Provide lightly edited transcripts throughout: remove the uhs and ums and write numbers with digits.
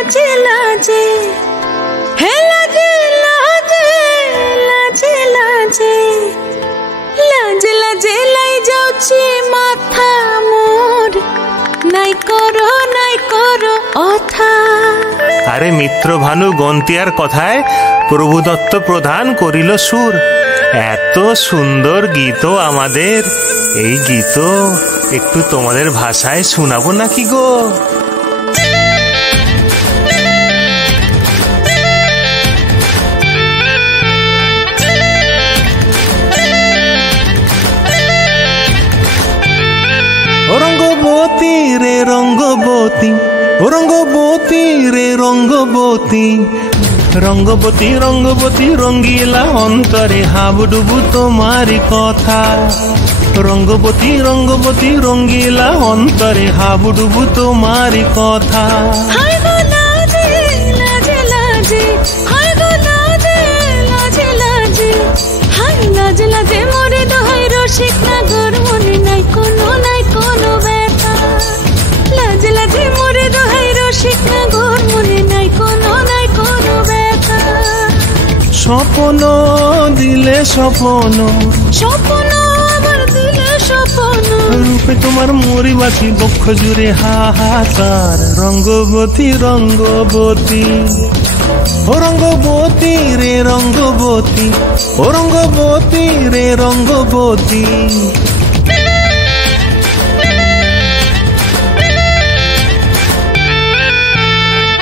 লাজে লাজে হে লাজে লাজে লাজে লাজে লাজে লাজে লাই যাଉଛି মাথা মোর নাই করো অথা। আরে মিত্র ভানু গন্তিয়ার কথায় প্রভুদত্ত প্রধান করিল সুর। এত সুন্দর গীত আমাদের, এই গীত একটু তোমাদের ভাষায় শোনাবো নাকি গো? রঙ্গবতী রে রঙ্গবতী, রঙ্গবতী রে রঙ্গবতী, রঙ্গবতী রঙ্গবতী রঙ্গিলা অন্তরে হাবুডুবু তোমারি কথা। রঙ্গবতী রঙ্গবতী রঙ্গিলা অন্তরে হাবুডুবু তোমারি কথা। হায় গো লাজে লাজে লাজে, হায় গো লাজে লাজে লাজে, হায় লাজে লাজে মোরে দোহাই রসিক নাগর মনে নাই কোনো ব্যথা। লাজে লাজে মোরে দোহাই রসিক নাগর মনে নাই কোনো ব্যথা। স্বপ্ন দিলে স্বপ্ন, স্বপ্ন আমার দিলে স্বপ্ন, রূপে তোমার মরি বাসি বক্ষ জুড়ে হাহাকার। রঙ্গবতী রঙ্গবতী, ও রঙ্গবতী রে রঙ্গবতী, ও রঙ্গবতী রে রঙ্গবতী।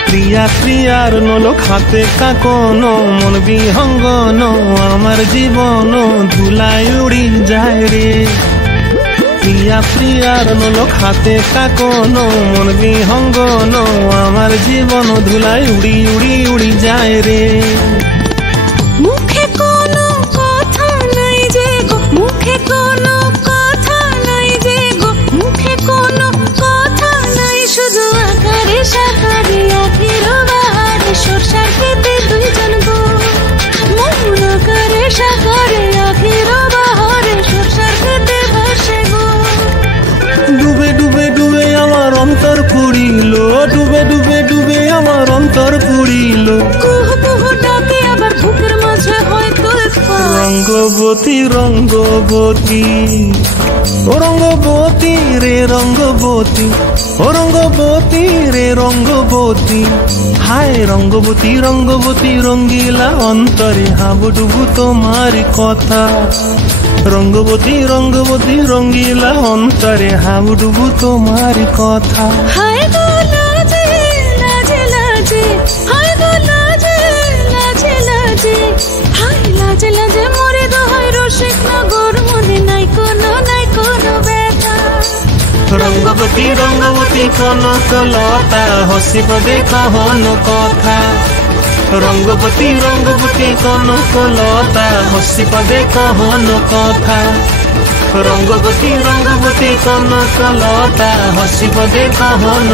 প্রিয়া প্রিয়ার নলক হাতে কাকন, মন বিহঙ্গন আমার জীবন ধুলায় উড়ি যায় রে। প্রিয়া প্রিয়ার নলক হাতে কাকন, মন বিহঙ্গন আমার জীবন ধুলায় উড়ি উড়ি উড়ি যায় রে। মুখে কোনো কথা নাই যে গো, মুখে কোনো কথা নাই যে গো, মুখে কোনো কথা নাই, শুধু আকারে সাকারে আখির বাহারে সরষার খেতে দুইজন গো। মন আকারে সাকারে আখির বাহারে সরষার খেতে ভাসে গো। ডুবে ডুবে ডুবে আমার অন্তর পুড়িল, ডুবে ডুবে ডুবে আমার অন্তর পুড়িল। কুহু কুহু ডাকে আবার বুকের মাঝে হয়তো রঙ্গবতী রঙ্গবতী, ও রঙ্গবতী রে রঙ্গবতী, ও রঙ্গবতী রে রঙ্গবতী। হায় রঙ্গবতী রঙ্গবতী রঙ্গিলা অন্তরে হাবুডুবু তোমারি কথা। রঙ্গবতী রঙ্গবতী রঙ্গিলা অন্তরে হাবুডুবু তোমারি কথা। হায় গো লাজে লাজে লাজে, হায় গো লাজে লাজে লাজে, হায় লাজে লাজে মোরে দোহাই রসিক নগর মনে নাই কোনো ব্যথা। রঙ্গবতী রঙ্গবতী কনকলতা হসিব দেখ হন কথা। রঙ্গবতী রঙ্গবতী কনকলতা হসিব দেখ হন কথা। রঙ্গবতী রঙ্গবতী কনকলতা হসিব দেখ হন